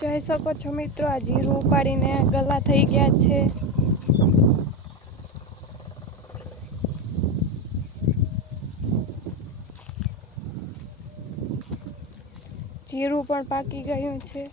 જોઈ શકો છો મિત્રો, આ જીરું ઉપાડીને ગલા થઈ ગયા છે. જીરું પણ પાકી ગયું છે.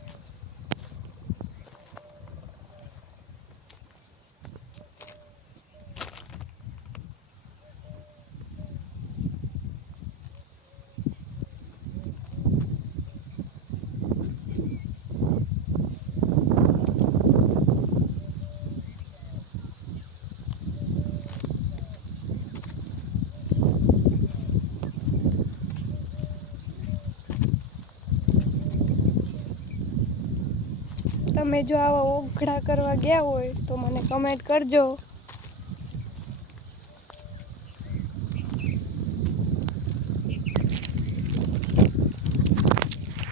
તમે જો આવા ઓગળા કરવા ગયા હોય તો મને કમેન્ટ કરજો.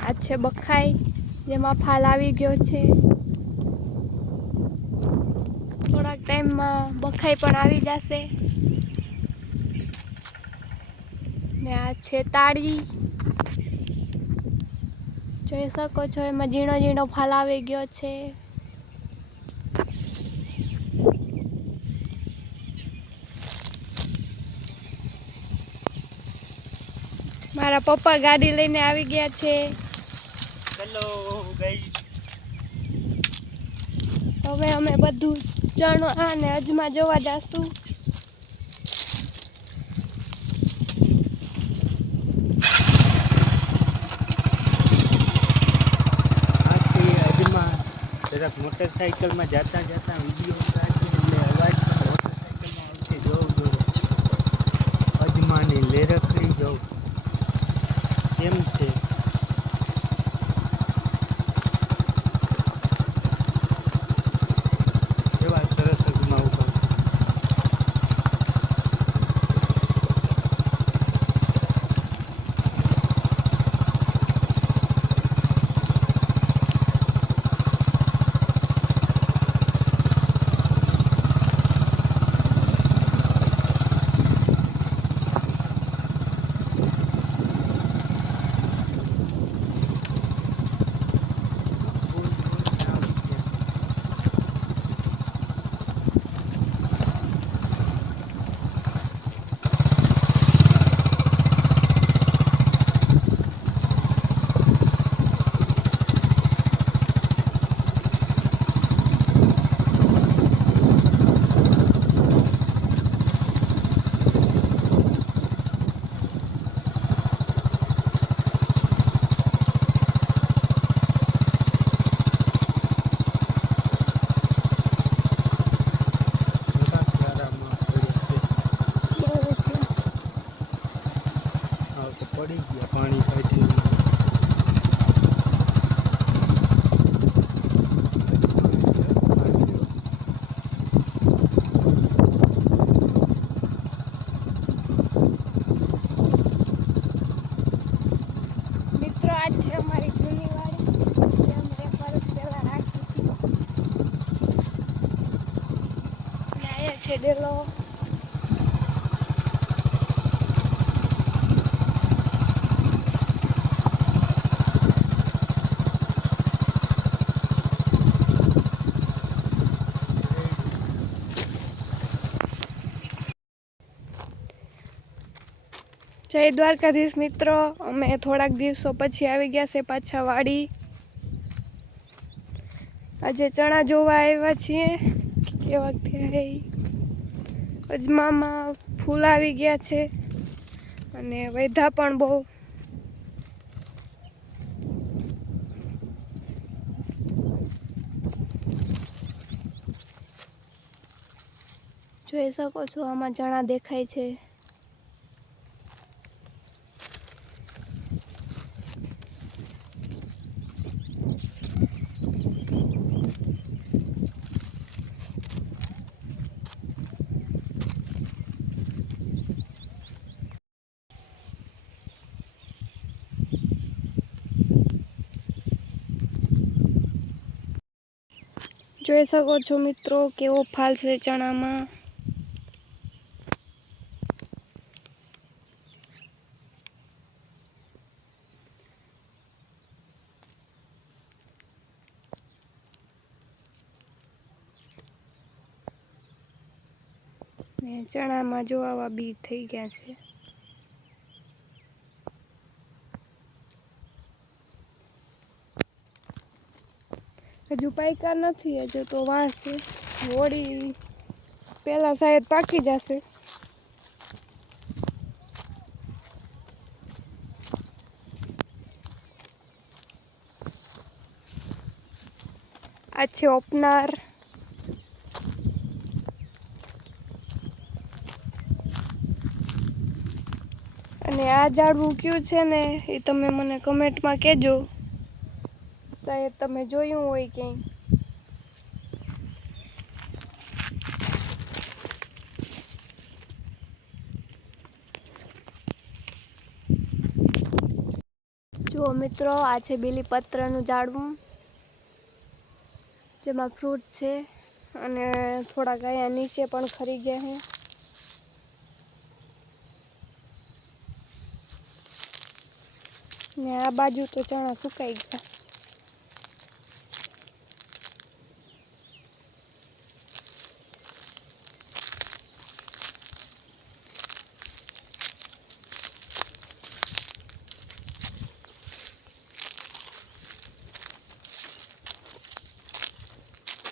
આ છે બખાઈ, જેમાં ફાલ આવી ગયો છે. થોડાક ટાઈમમાં બખાઈ પણ આવી જશે. ને આ છે તાળી, જોઈ શકો છો એમાં ઝીણો ઝીણો ફાલ આવી ગયો છે. મારા પપ્પા ગાડી લઈને આવી ગયા છે. હેલો ગાઈસ, હવે અમે બધું ચણા અને અજમા જોવા જાશું. જરાક મોટરસાઇકલમાં જતા વિડીયો ઉતારીએ એટલે અવાજ મોટરસાઇકલમાં આવશે. જોઉં અજમાની લેરકડી જોઉં કેમ છે. કેવા સરસ અજમા ઉપર પડી ગયા પાણી કાઢી. મિત્રો, આ છે અમારી જૂની વાડી, જે અમે એક વર્ષ પહેલા રાખી હતી. અને અહીંયા છે ડેલો. જય દ્વારકાધીશ મિત્રો, અમે થોડાક દિવસો પછી આવી ગયા છે પાછા વાડી. આજે ચણા જોવા આવ્યા છીએ કેવા થયા. અજમામાં ફૂલ આવી ગયા છે અને વૈધા પણ બહુ. જોઈ શકો છો, આમાં ચણા દેખાય છે. જોઈ શકો છો મિત્રો, કેવો ફાલ છે ચણામાં. ને ચણામાં જો આવા બી થઈ ગયા છે. હજુ પાક્યા નથી, હજુ તો વાર છે. હોળી પહેલા શાયદ પાકી જશે. આ છે ઓપનર. અને આ ઝાડવું કયું છે ને એ તમે મને કમેન્ટમાં કહેજો. શાયદ તમે જોયું હોય ક્યાંય. જો મિત્રો, આ છે બીલીપત્રનું ઝાડવું જેમાં ફ્રૂટ છે. અને થોડાક અહીંયા નીચે પણ ખરી ગયા છે. ને આ બાજુ તો ચણા સુકાઈ ગયા.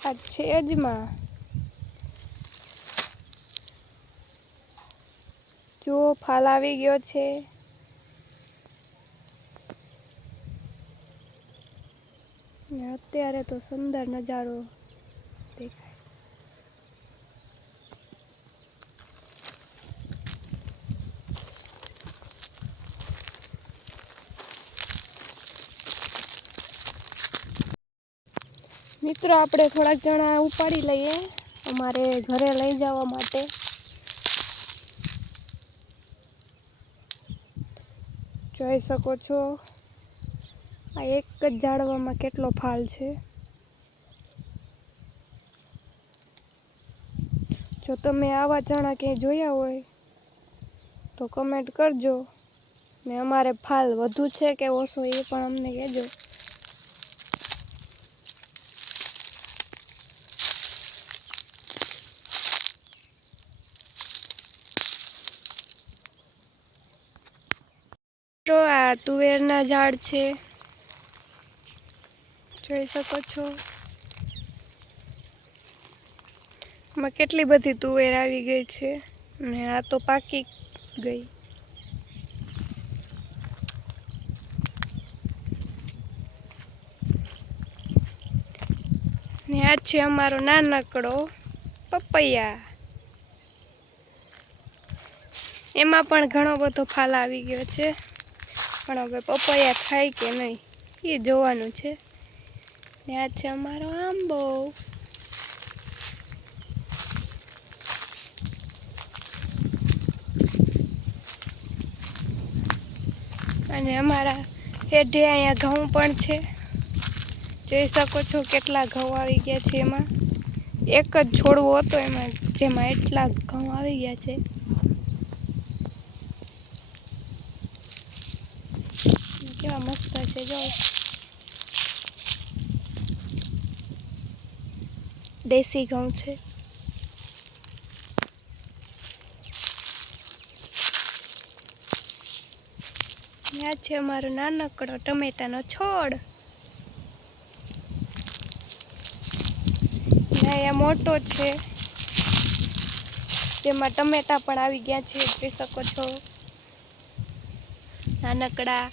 આ છે અજમા. જો ફાલ આવી ગયો છે. ને અત્યારે તો સુંદર નજારો દેખાય. મિત્રો, આપણે થોડાક ચણા ઉપાડી લઈએ અમારે ઘરે લઈ જવા માટે. જોઈ શકો છો આ એક જ ઝાડવામાં કેટલો ફાલ છે. જો તમે આવા ચણા ક્યાંય જોયા હોય તો કમેન્ટ કરજો. ને અમારે ફાલ વધુ છે કે ઓછો એ પણ અમને કહેજો. તો આ તુવેરના ઝાડ છે, જોઈ શકો છો. એમાં કેટલી બધી તુવેર આવી ગઈ છે ને આ તો પાકી ગઈ. ને આ છે અમારો નાનકડો પપૈયા. એમાં પણ ઘણો બધો ફાલ આવી ગયો છે, પણ હવે પપૈયા થાય કે નહીં એ જોવાનું છે. ને આ છે અમારો આંબો. અને અમારા હેઠે અહીંયા ઘઉં પણ છે, જોઈ શકો છો કેટલા ઘઉં આવી ગયા છે. એમાં એક જ છોડવો હતો એમાં જેમાં એટલા ઘઉં આવી ગયા છે. કેવા મસ્ત છે, જો દેશી ઘઉં છે. આ છે અમારો નાનકડો ટમેટાનો છોડ. અહીંયા મોટો છે જેમાં ટમેટા પણ આવી ગયા છે, જોઈ શકો છો. નાનકડા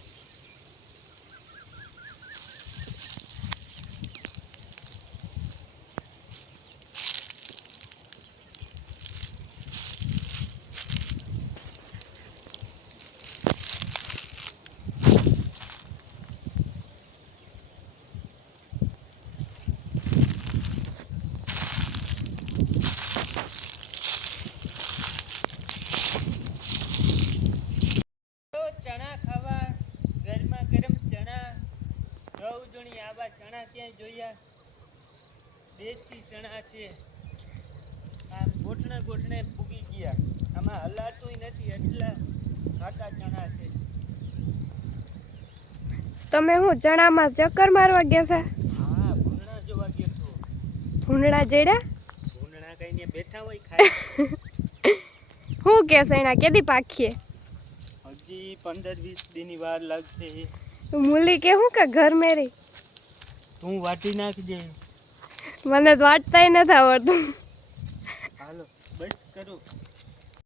ચણા ખાવા, ગરમા ગરમ ચણા. રવજણી આવા ચણા ક્યાંય જોયા? દેશી ચણા છે. આમ ગોઠણે ગોઠણે ફૂગી ગયા. આમાં હલાતું નથી, એટલા ઘાટા ચણા છે. તમે હું ચણામાં ચક્કર મારવા ગયા હતા? હા, ભૂંડણા જોવા ગયો તો. ભૂંડણા જેડા? ભૂંડણા કઈને બેઠા હોય ખાય. શું કે સૈણા કેદી પાકીએ? હજી 15-20 દીની વાર લાગશે. મૂલી કે હું કે ઘર મેરી તું વાટી નાખજે. મને તો વાટતાય નથી આવડતું. હાલો બસ કરું.